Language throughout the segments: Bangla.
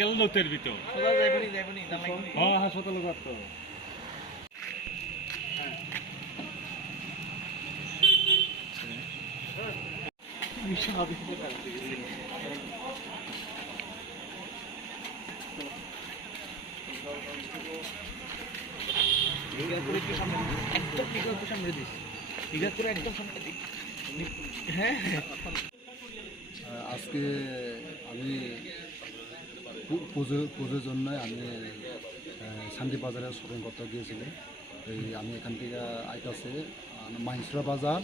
গেল নৌতের ভিতর হ্যাঁ হাসপাতাল তো আজকে আমি পুজোর জন্য আমি শান্তি বাজারে শপিং করতে গিয়েছিলাম। এই আমি এখান থেকে আইতাছে মাইনসরা বাজার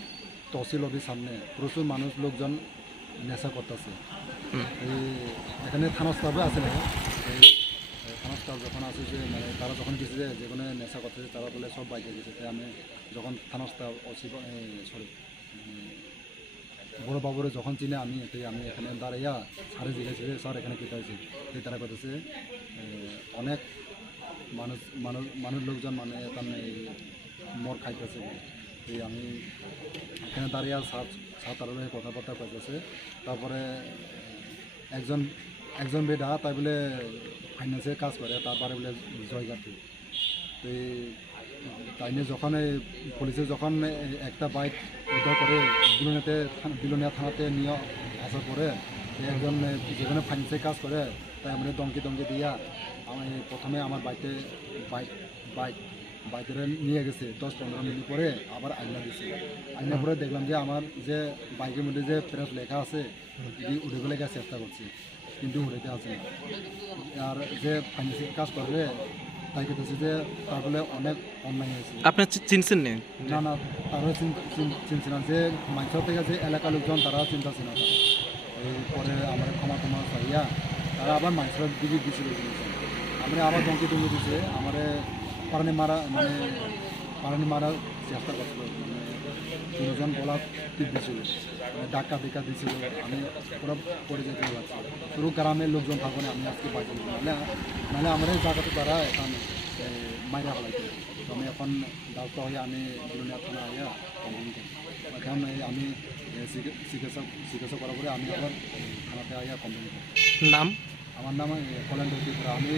তহসিল অফিস সামনে প্রচুর মানুষ লোকজন নেশা করতেছে। এই এখানে থানা স্টাফে আছে না, এই থানা স্টাফ যখন আছে যে মানে তারা যখন গেছে যে কোনো নেশা করতেছে তারা বলে সব বাইকে গেছে। তাই আমি যখন থানা স্টাফ সরি বড় বাবুরে যখন চিনে আমি এখানে দাঁড়াইয়া সারে জিজ্ঞেস স্যার এখানে কী হয়েছে। এই তারা করতেছে অনেক মানুষ লোকজন মানে এখানে মর খাইতেছে। এই আমি এখানে দাঁড়িয়ে তার কথাবার্তা করতেছে। তারপরে একজন বেডা তাই বলে ফাইন্যান্সে কাজ করে, তারপরে বলে জয়গাতি। তো তাই নিয়ে যখন পুলিশে যখন একটা বাইক উদ্ধার করে বিলোনিয়া থানাতে নিয়ে আসার পরে একজন যেখানে ফাইন্যান্সে কাজ করে তাই মানে দমকি দিয়া আমি প্রথমে আমার বাইকে নিয়ে গেছে। 10-15 মিনিট পরে আবার আইনা দিছে। আইনা পরে দেখলাম যে আমার যে বাইকের মধ্যে যে প্রেস লেখা আছে উঠে ফেলে গিয়ে চেষ্টা করছে, কিন্তু উঠেতে আছে না। আর যে ফাইন্যান্সিয়াল কাজ করবে তাই কেটেছে যে তার বলে অনেক অন্যায় হয়েছে। আপনার চিনছেন না? না তারা চিনছে না, যে মানুষের থেকে যে এলাকার লোকজন তারা চিন্তাছে না। এই পরে আমার ক্ষমা চাইয়া তারা আবার মানুষের দিকে দিছিল, আমরা আবার দমকি দিছে। আমার পারানি মারার চেষ্টা করছিল, মানে 3জন গলা টিপ দিছিল, ডাক্কা দিছিল। আমি পুরো পড়ে যেতে পারছি। পুরো গ্রামের লোকজন থাকবো না, আমি আজকে বাঁচি নাহলে আমার এই জায়গাতে তারা এখন মাইরা ফেলাইছে। তো আমি এখন ডাক্তার হয়ে আমি বিলোনিয়া থানা হইয়া এখন আমি চিকিৎসা করার পরে আমি আবার থানাতে আইয়া কমপ্লেন করি। নাম? আমার নাম কলেন্দ্র ত্রিপুরা। আমি